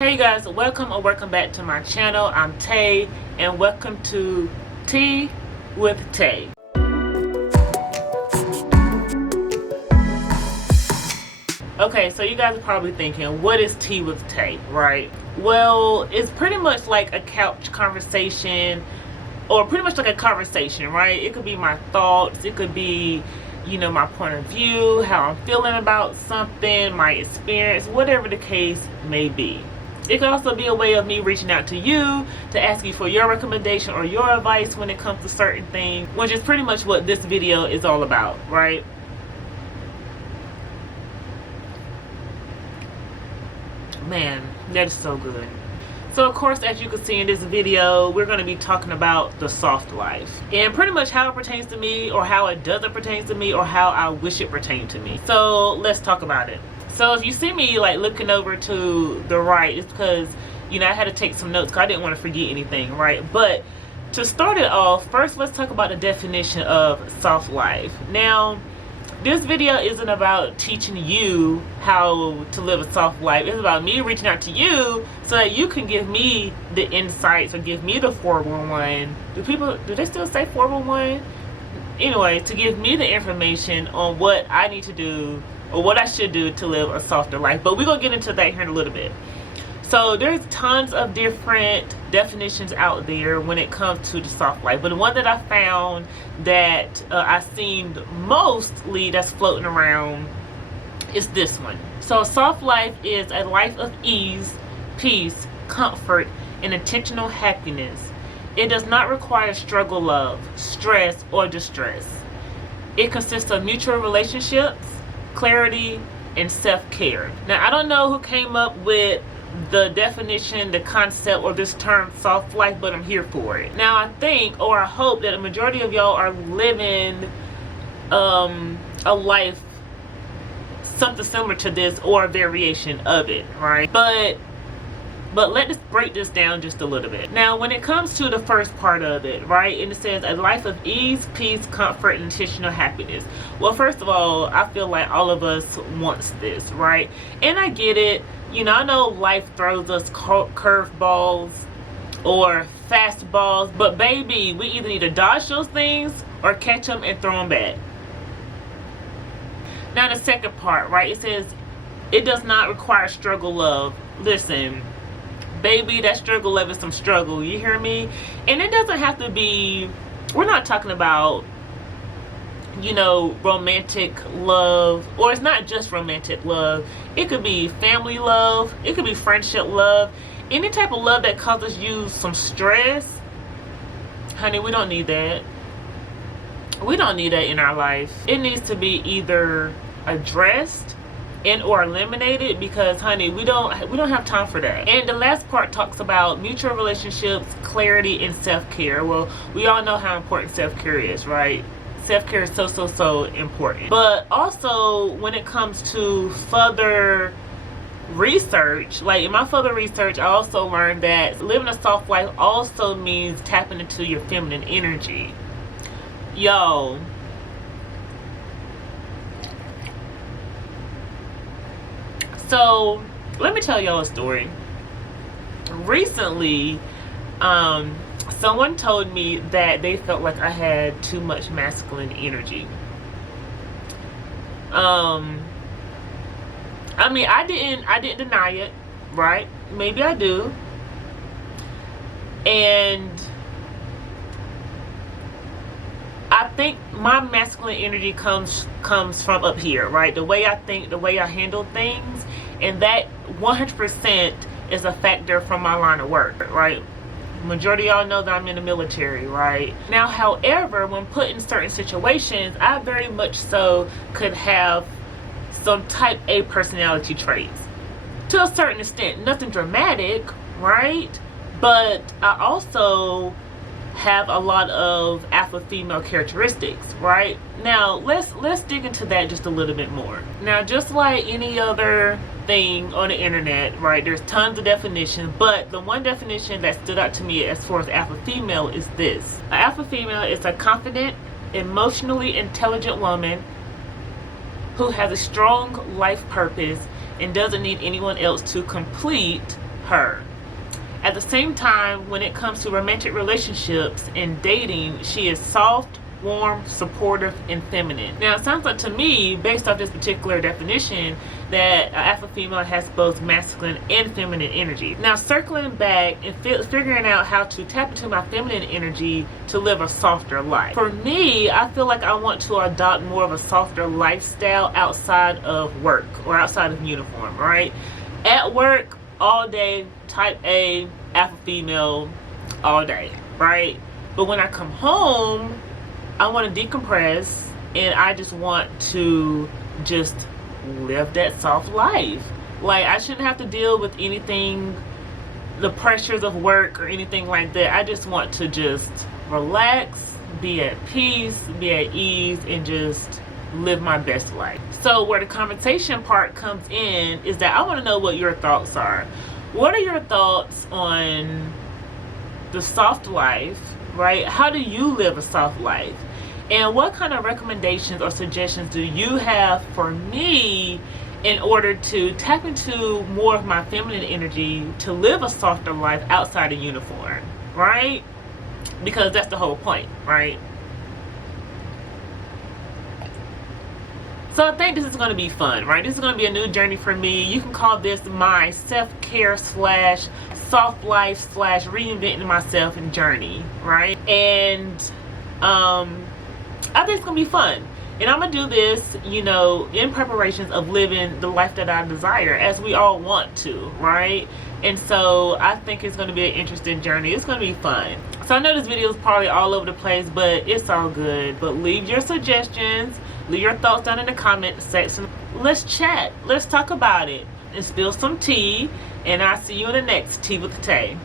Hey guys, welcome or welcome back to my channel. I'm Tay and welcome to Tea with Tay. Okay, so you guys are probably thinking, what is Tea with Tay, right? Well, it's pretty much like a couch conversation, or pretty much like a conversation, right? It could be my thoughts, it could be, my point of view, how I'm feeling about something, my experience, whatever the case may be. It can also be a way of me reaching out to you to ask you for your recommendation or your advice when it comes to certain things, which is pretty much what this video is all about, right? Man, that is so good. So of course, as you can see in this video, we're going to be talking about the soft life and pretty much how it pertains to me, or how it doesn't pertain to me, or how I wish it pertained to me. So let's talk about it. So if you see me like looking over to the right, it's because I had to take some notes because I didn't want to forget anything, right? But to start it off, first let's talk about the definition of soft life. Now, this video isn't about teaching you how to live a soft life. It's about me reaching out to you so that you can give me the insights or give me the 411. Do they still say 411? Anyway, to give me the information on what I need to do or what I should do to live a softer life. But we're going to get into that here in a little bit. So there's tons of different definitions out there when it comes to the soft life. But the one that I found that I've seen mostly that's floating around is this one. So a soft life is a life of ease, peace, comfort, and intentional happiness. It does not require struggle, love, stress, or distress. It consists of mutual relationships, clarity, and self-care. Now, I don't know who came up with the definition, the concept, or this term soft life, but I'm here for it. Now, I think, or I hope, that a majority of y'all are living a life something similar to this or a variation of it, right? But let's break this down just a little bit. Now, when it comes to the first part of it, right, and it says a life of ease, peace, comfort, and intentional happiness. Well, first of all, I feel like all of us wants this, right? And I get it. I know life throws us curveballs or fastballs, but baby, we either need to dodge those things or catch them and throw them back. Now, the second part, right, it says it does not require struggle, love. Listen, baby, that struggle love is some struggle, you hear me? And it doesn't have to be, we're not talking about romantic love, or it's not just romantic love. It could be family love, it could be friendship love, any type of love that causes you some stress. Honey, we don't need that. We don't need that in our life. It needs to be either addressed and or eliminated, because honey, we don't have time for that. And the last part talks about mutual relationships, clarity, and self-care. Well, we all know how important self-care is, right? Self-care is so important. But also, when it comes to further research, like in my further research, I also learned that living a soft life also means tapping into your feminine energy. Yo, so let me tell y'all a story. Recently, someone told me that they felt like I had too much masculine energy. I mean, I didn't deny it, right? Maybe I do. And I think my masculine energy comes from up here, right? The way I think, the way I handle things, and that 100% is a factor from my line of work, right? Majority of y'all know that I'm in the military, right? Now, however, when put in certain situations, I very much so could have some type A personality traits. To a certain extent, nothing dramatic, right? But I also have a lot of alpha female characteristics, right? Now, let's dig into that just a little bit more. Now, just like any other thing on the internet, right, there's tons of definitions, but the one definition that stood out to me as far as alpha female is this. An alpha female is a confident, emotionally intelligent woman who has a strong life purpose and doesn't need anyone else to complete her. At the same time, when it comes to romantic relationships and dating, she is soft, warm, supportive, and feminine. Now, it sounds like to me, based off this particular definition, that an alpha female has both masculine and feminine energy. Now, circling back and figuring out how to tap into my feminine energy to live a softer life. For me, I feel like I want to adopt more of a softer lifestyle outside of work or outside of uniform, right? At work, all day, type A, alpha female, all day, right? But when I come home, I want to decompress, and I just want to just live that soft life. Like, I shouldn't have to deal with anything, the pressures of work or anything like that. I just want to just relax, be at peace, be at ease, and just live my best life. So where the conversation part comes in is that I want to know what your thoughts are. What are your thoughts on the soft life, right? How do you live a soft life? And what kind of recommendations or suggestions do you have for me in order to tap into more of my feminine energy to live a softer life outside of uniform, right? Because that's the whole point, right? So I think this is going to be fun, right? This is going to be a new journey for me. You can call this my self-care / soft life / reinventing myself and journey, right? And I think it's gonna be fun, and I'm gonna do this, you know, in preparations of living the life that I desire, as we all want to, right? And so I think it's gonna be an interesting journey. It's gonna be fun. So I know this video is probably all over the place, but it's all good. But leave your suggestions, leave your thoughts down in the comment section. Let's chat, let's talk about it, and spill some tea. And I'll see you in the next Tea with Tay.